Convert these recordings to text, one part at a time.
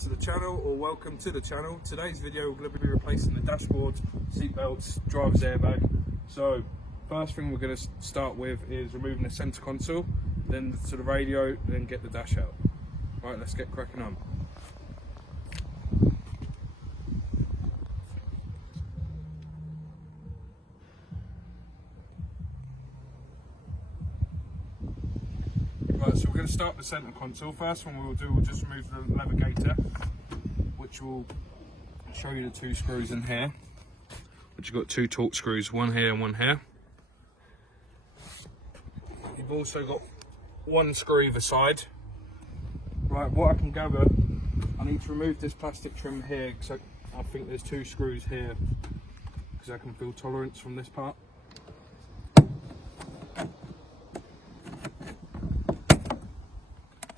to the channel, or welcome to the channel. Today's video we're going to be replacing the dashboard, seat belts, driver's airbag. So first thing we're going to start with is removing the centre console, then to the radio, then get the dash out. Right, let's get cracking on. Right, so we're going to start the centre console. First one we'll do, we'll just remove the lever gaiter, which will show you the two screws in here, which you've got two torque screws, one here and one here. You've also got one screw either side. Right, what I can gather, I need to remove this plastic trim here because I think there's two screws here because I can feel tolerance from this part.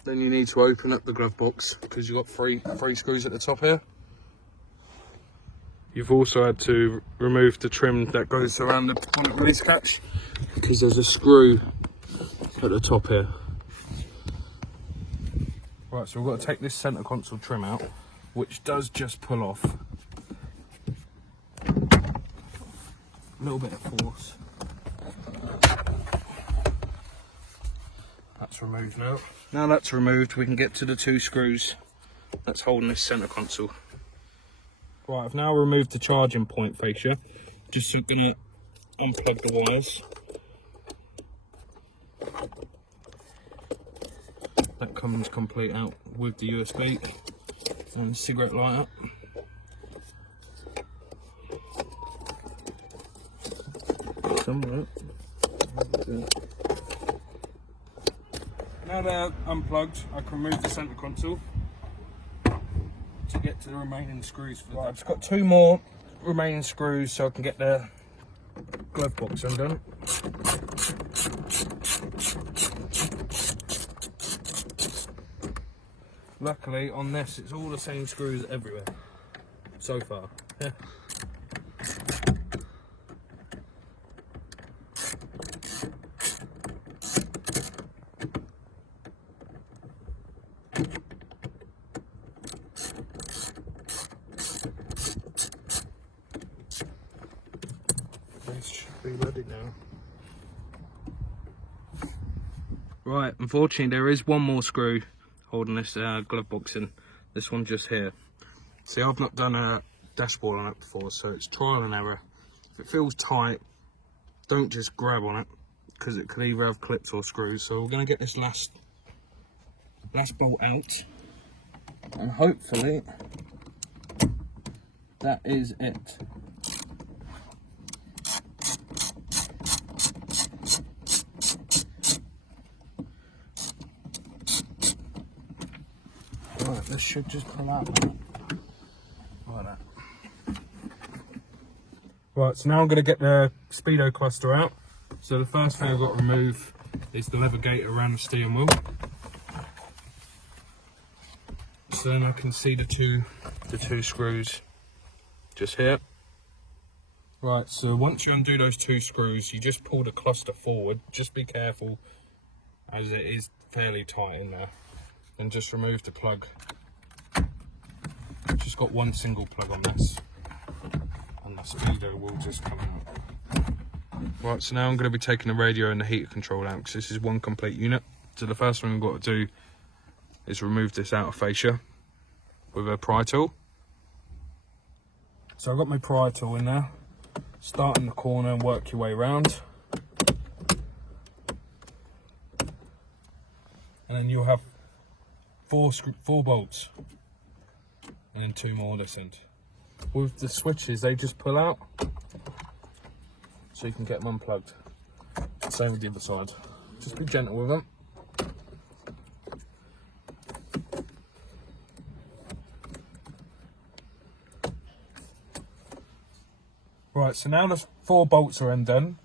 Then you need to open up the glove box because you've got three screws at the top here. You've also had to remove the trim that goes around the bonnet release catch because there's a screw at the top here. Right, so we've got to take this centre console trim out, which does just pull off. A little bit of force. That's removed now. Now that's removed, we can get to the two screws that's holding this centre console. Right, I've now removed the charging point fascia. Just going to unplug the wires. That comes complete out with the USB and the cigarette lighter. Somewhere. Now they're unplugged, I can remove the centre console to get to the remaining screws for the I've just got two more remaining screws so I can get the glove box undone. Luckily on this it's all the same screws everywhere so far. Yeah. This should be ready now. Right, unfortunately there is one more screw holding this glove box in. This one just here. See, I've not done a dashboard on it before, so it's trial and error. If it feels tight, don't just grab on it because it could either have clips or screws. So we're going to get this last bolt out, and hopefully that is it. Right, this should just pull out like that. Right, so now I'm going to get the speedo cluster out. So the first thing I've got to remove is the lever gaiter around the steering wheel. So then I can see the two screws just here. Right, so once you undo those two screws, you just pull the cluster forward. Just be careful as it is fairly tight in there. And just remove the plug. Just got one single plug on this, and the speedo will just come out. Right, so now I'm going to be taking the radio and the heater control out because this is one complete unit. So the first thing we've got to do is remove this outer fascia with a pry tool. So I've got my pry tool in there. Start in the corner and work your way around. And then you'll have four bolts, and then two more this end. With the switches, they just pull out, so you can get them unplugged. Same with the other side. Just be gentle with them. Right, so now the four bolts are undone,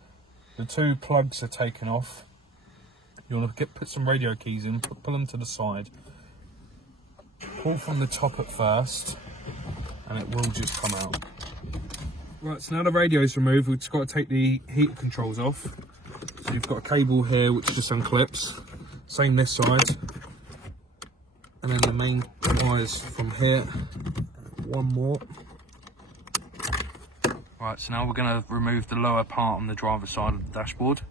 the two plugs are taken off. You want to put some radio keys in, pull them to the side. Pull from the top at first, and it will just come out. Right, so now the radio is removed, we've just got to take the heater controls off. So you've got a cable here which just unclips. Same this side. and then the main wires from here. One more. Right, so now we're going to remove the lower part on the driver's side of the dashboard.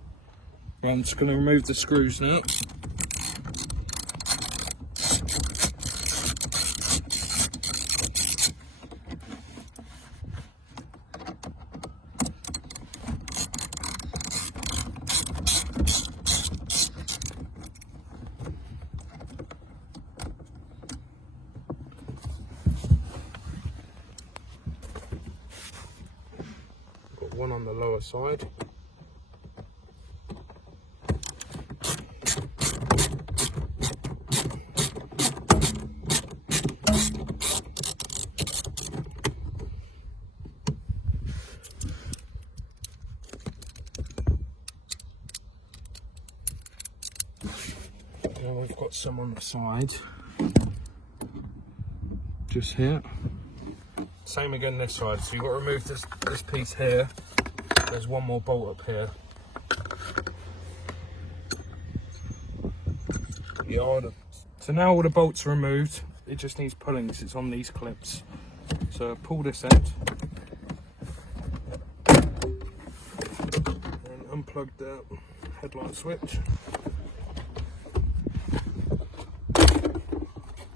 Right, I'm just going to remove the screws now. One on the lower side. Now we've got some on the side, just here. Same again this side, so you've got to remove this piece here. There's one more bolt up here. So now all the bolts are removed, it just needs pulling because it's on these clips. So pull this end and unplug the headlight switch.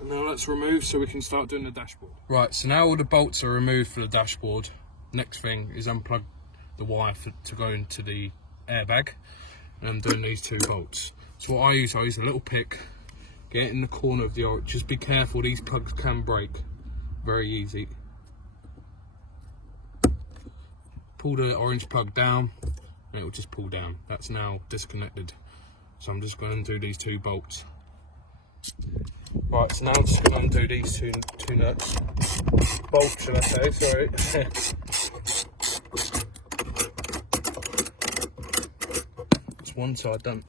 And now let's remove so we can start doing the dashboard. Right, so now all the bolts are removed for the dashboard. Next thing is unplug the wire to go into the airbag, and I'm doing these 2 bolts. So what I use a little pick, get it in the corner of the orange. Just be careful, these plugs can break very easy. Pull the orange plug down and it will just pull down. That's now disconnected, so I'm just going to do these 2 bolts. Right, so now I'm just going to undo these two nuts, bolts should I say, sorry. It's one side done.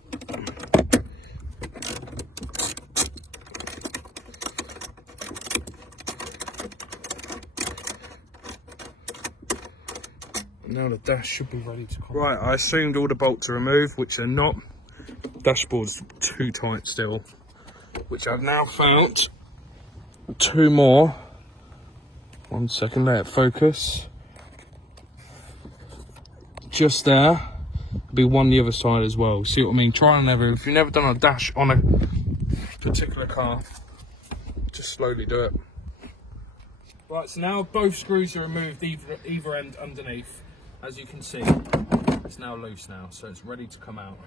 Now the dash should be ready to come. Right, I assumed all the bolts are removed, which they're not. Dashboard's too tight still, which I've now found 2 more. 1 second, let it focus. Just there. Be one the other side as well. See what I mean? Try and never, if you've never done a dash on a particular car, just slowly do it. Right, so now both screws are removed either end underneath. As you can see, it's now loose now, so it's ready to come out.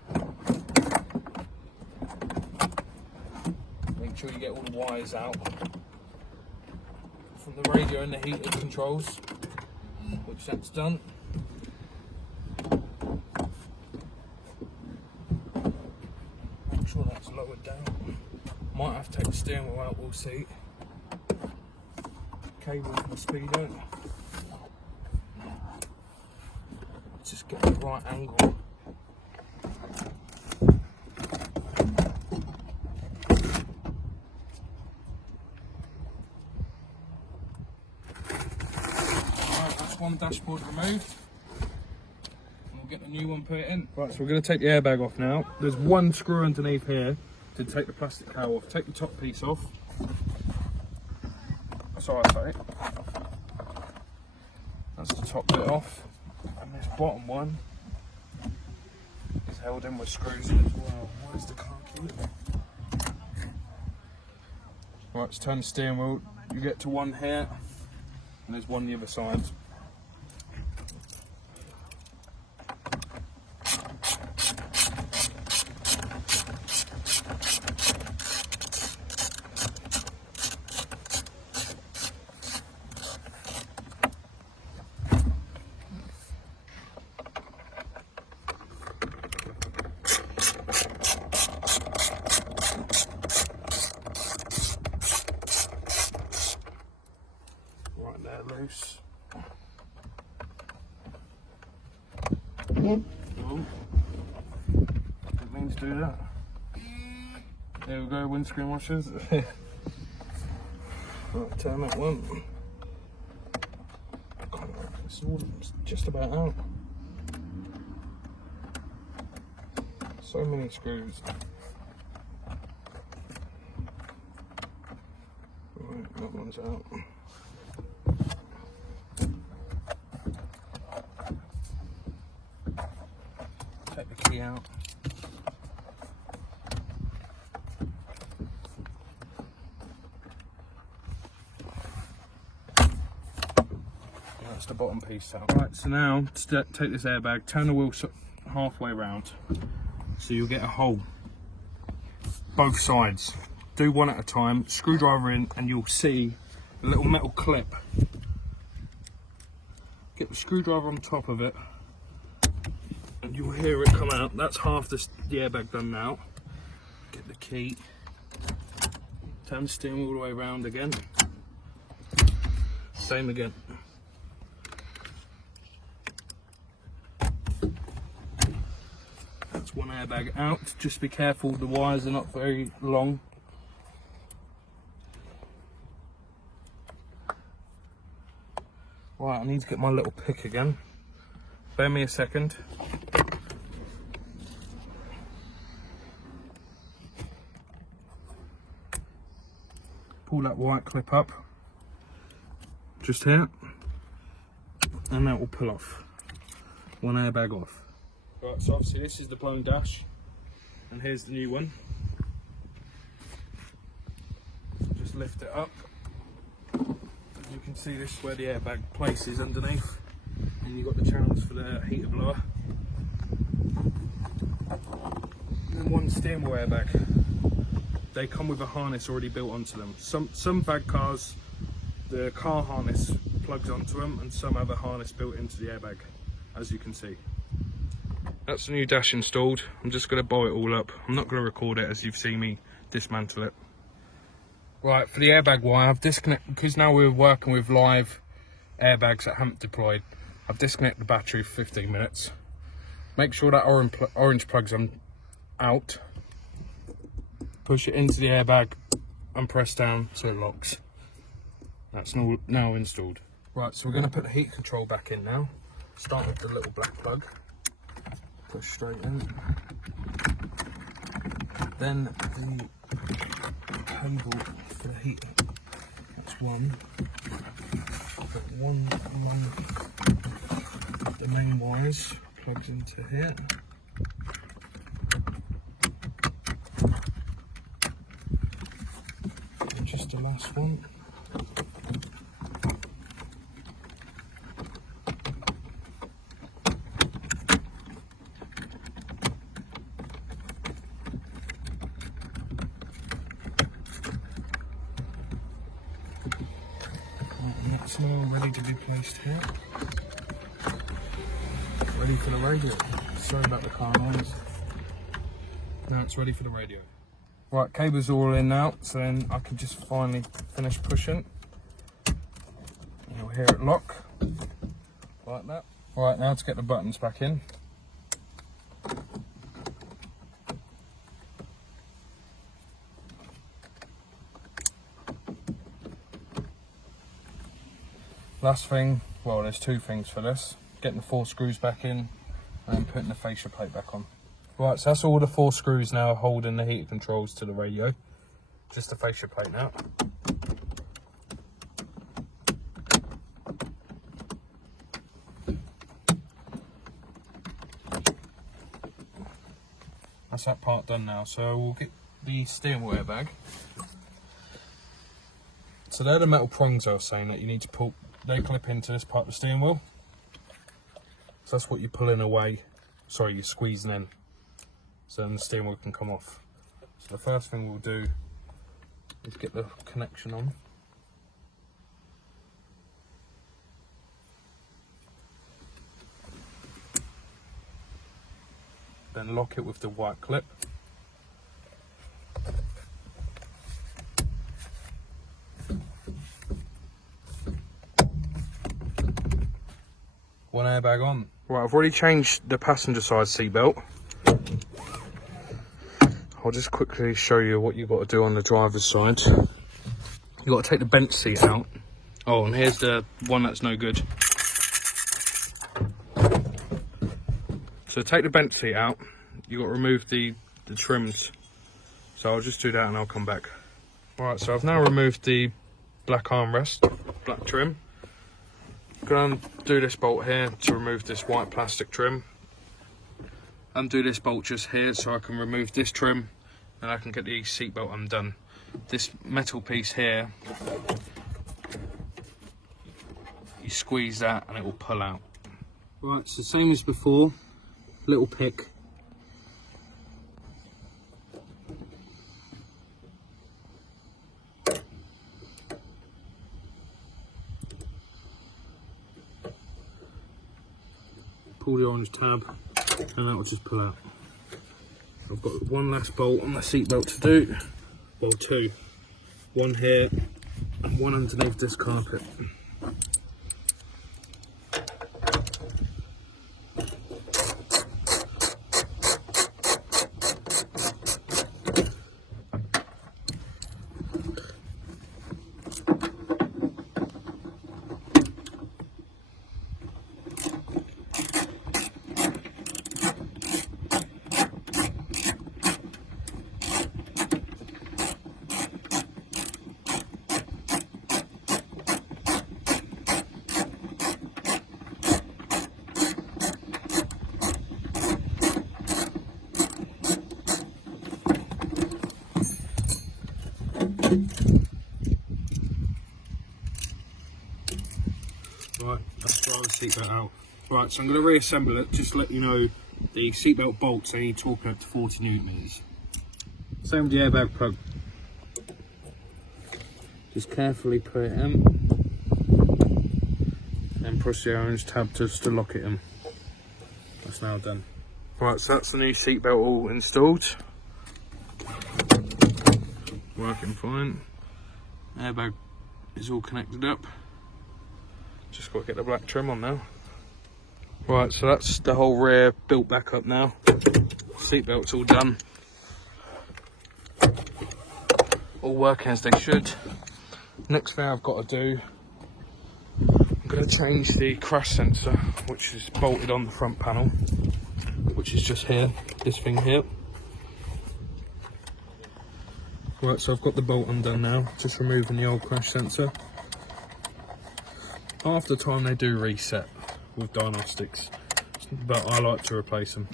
Make sure you get all the wires out from the radio and the heated controls, which that's done. Make sure that's lowered down. Might have to take the steering wheel out, we'll see. Cable for the speedo. Just get the right angle. Right, that's one dashboard removed. And we'll get the new one put in. Right, so we're going to take the airbag off now. There's 1 screw underneath here to take the plastic cowl off. Take the top piece off. Sorry, that's the top bit off, and this bottom one is held in with screws as well. Where's the car key? Right, let's turn the steering wheel. You get to 1 here, and there's 1 the other side. Loose. Didn't mean to do that. There we go, windscreen washers. Right, turn that one. It's all just about out. So many screws. one's out. Take the key out. That's the bottom piece out. Right, so now take this airbag, turn the wheel halfway around, so you'll get a hole both sides. Do one at a time, screwdriver in, and you'll see a little metal clip. Get the screwdriver on top of it, and you'll hear it come out. That's half the airbag done now. Get the key, turn the steering wheel all the way around again. Same again. That's one airbag out. Just be careful, the wires are not very long. Right, I need to get my little pick again. Bear me a second. Pull that white clip up, just here, and that will pull off. One airbag off. Right, so obviously this is the blown dash, and here's the new one. Just lift it up. As you can see, this is where the airbag places underneath, and you've got the channels for the heater blower. And one steering wheel airbag. They come with a harness already built onto them. Some VAG cars, the car harness plugs onto them, and some have a harness built into the airbag, as you can see. That's the new dash installed. I'm just going to bolt it all up. I'm not going to record it as you've seen me dismantle it. Right, for the airbag wire, I've disconnected, because now we're working with live airbags that haven't deployed. I've disconnected the battery for 15 minutes. Make sure that orange plug's out. Push it into the airbag and press down so it locks. That's now installed. Right, so we're going to put the heat control back in now. Start with the little black plug. Push straight in. Then the cable for the heater. That's one. Put one along the main wires. Plugs into here. And just the last one. That's now ready to be placed here. Ready for the radio. Sorry about the car noise. Now it's ready for the radio. Right, cables are all in now, so then I can just finally finish pushing. And you'll hear it lock, like that. Right, now to get the buttons back in. Last thing, well, there's two things for this. Getting the 4 screws back in and putting the fascia plate back on. Right, so that's all the 4 screws now holding the heater controls to the radio. Just the fascia plate now. That's that part done now. So we'll get the steering wheel airbag. So they're the metal prongs I was saying that you need to pull. They clip into this part of the steering wheel. So that's what you're pulling away. Sorry, you're squeezing in. So then the steering wheel can come off. So the first thing we'll do is get the connection on. Then lock it with the white clip. One airbag on. Right, I've already changed the passenger side seatbelt. I'll just quickly show you what you've got to do on the driver's side. You've got to take the bench seat out. Oh, and here's the one that's no good. So take the bench seat out. You've got to remove the trims. So I'll just do that and I'll come back. Right, so I've now removed the black armrest, black trim. I'm going to undo this bolt here to remove this white plastic trim. Undo this bolt just here so I can remove this trim and I can get the seatbelt undone. This metal piece here, you squeeze that and it will pull out. Right, so same as before, little pick. Pull the orange tab and that will just pull out. I've got one last bolt on the seatbelt to do. Well, two. One here and one underneath this carpet. Right, that's why the seatbelt out. Right, so I'm going to reassemble it, just to let you know the seatbelt bolts, they need torque up to 40 newton meters. Same with the airbag plug. Just carefully put it in, then push the orange tab just to lock it in. That's now done. Right, so that's the new seatbelt all installed. Working fine. Airbag is all connected up. Just got to get the black trim on now. Right, so that's the whole rear built back up now. Seatbelt's all done. All working as they should. Next thing I've got to do, I'm going to change the crash sensor, which is bolted on the front panel, which is just here, this thing here. Right, so I've got the bolt undone now, just removing the old crash sensor. Half the time they do reset with diagnostics, but I like to replace them.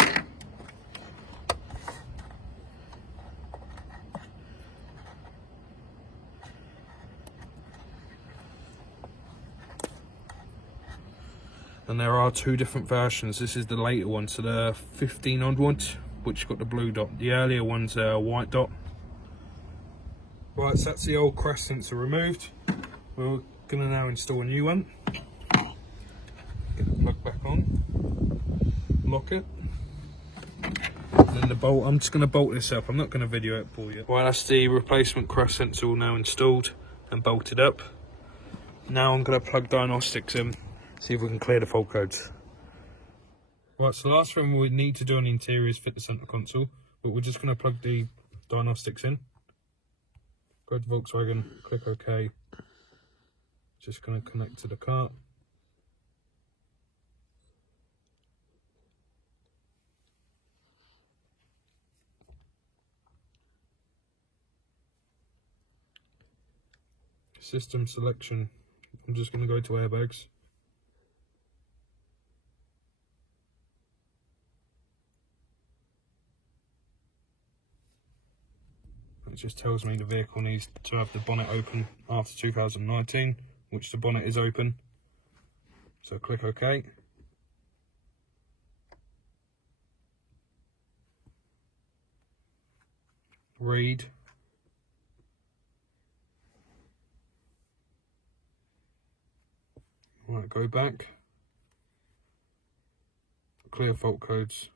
And there are two different versions. This is the later one, so the 15 onwards, which got the blue dot. The earlier one's a white dot. Right, so that's the old crash sensor removed. We're gonna now install a new one. Get the plug back on, lock it, and then the bolt. I'm just gonna bolt this up. I'm not gonna video it for you. Right, that's the replacement crash sensor all now installed and bolted up. Now I'm gonna plug diagnostics in, see if we can clear the fault codes. Right, so the last thing we need to do on the interior is fit the centre console, but we're just gonna plug the diagnostics in. Go to Volkswagen, click OK. Just going to connect to the car. System selection. I'm just going to go to airbags. It just tells me the vehicle needs to have the bonnet open after 2019, which the bonnet is open. So click OK. Read. Right, go back. Clear fault codes.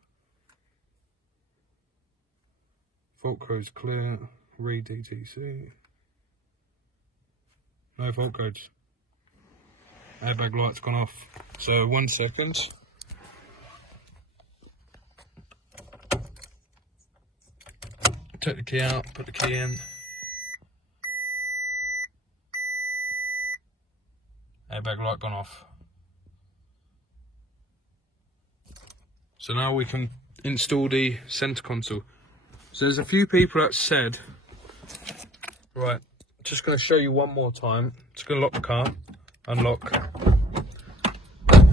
Fault codes clear. Read DTC. No fault codes. Airbag light's gone off. So 1 second. Take the key out, put the key in. Airbag light gone off. So now we can install the centre console. So there's a few people that said, right, just going to show you one more time. Just going to lock the car, unlock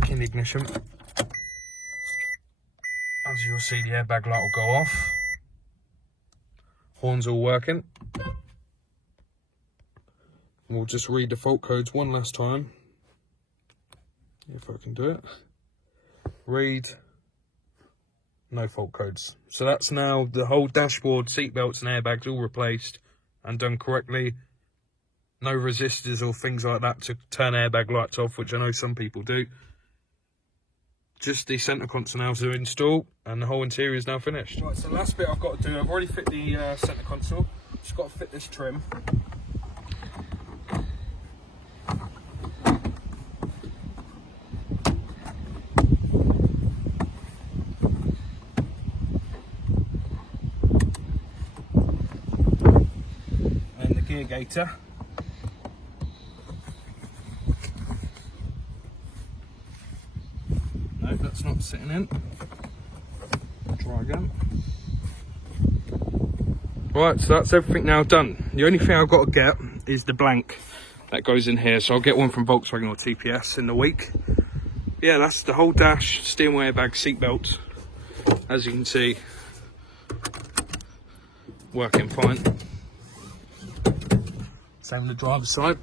in the ignition. As you'll see, the airbag light will go off. Horns all working. We'll just read the fault codes one last time. If I can do it. Read. No fault codes. So that's now the whole dashboard, seat belts and airbags all replaced and done correctly. No resistors or things like that to turn airbag lights off, which I know some people do. Just the centre console now to install, and the whole interior is now finished. Right, so the last bit I've got to do, I've already fit the centre console. Just got to fit this trim. And the gear gaiter. No, that's not sitting in. Try again. Right, so that's everything now done. The only thing I've got to get is the blank that goes in here. So I'll get one from Volkswagen or TPS in the week. Yeah, that's the whole dash, steering wheel airbag, seat belts. As you can see, working fine. Same on the driver's side.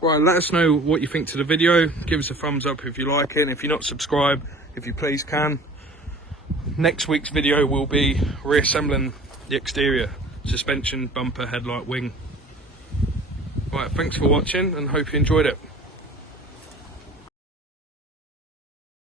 Right, let us know what you think to the video. Give us a thumbs up if you like it. And if you're not subscribed, if you please can. Next week's video will be reassembling the exterior. Suspension, bumper, headlight, wing. Right, thanks for watching and hope you enjoyed it.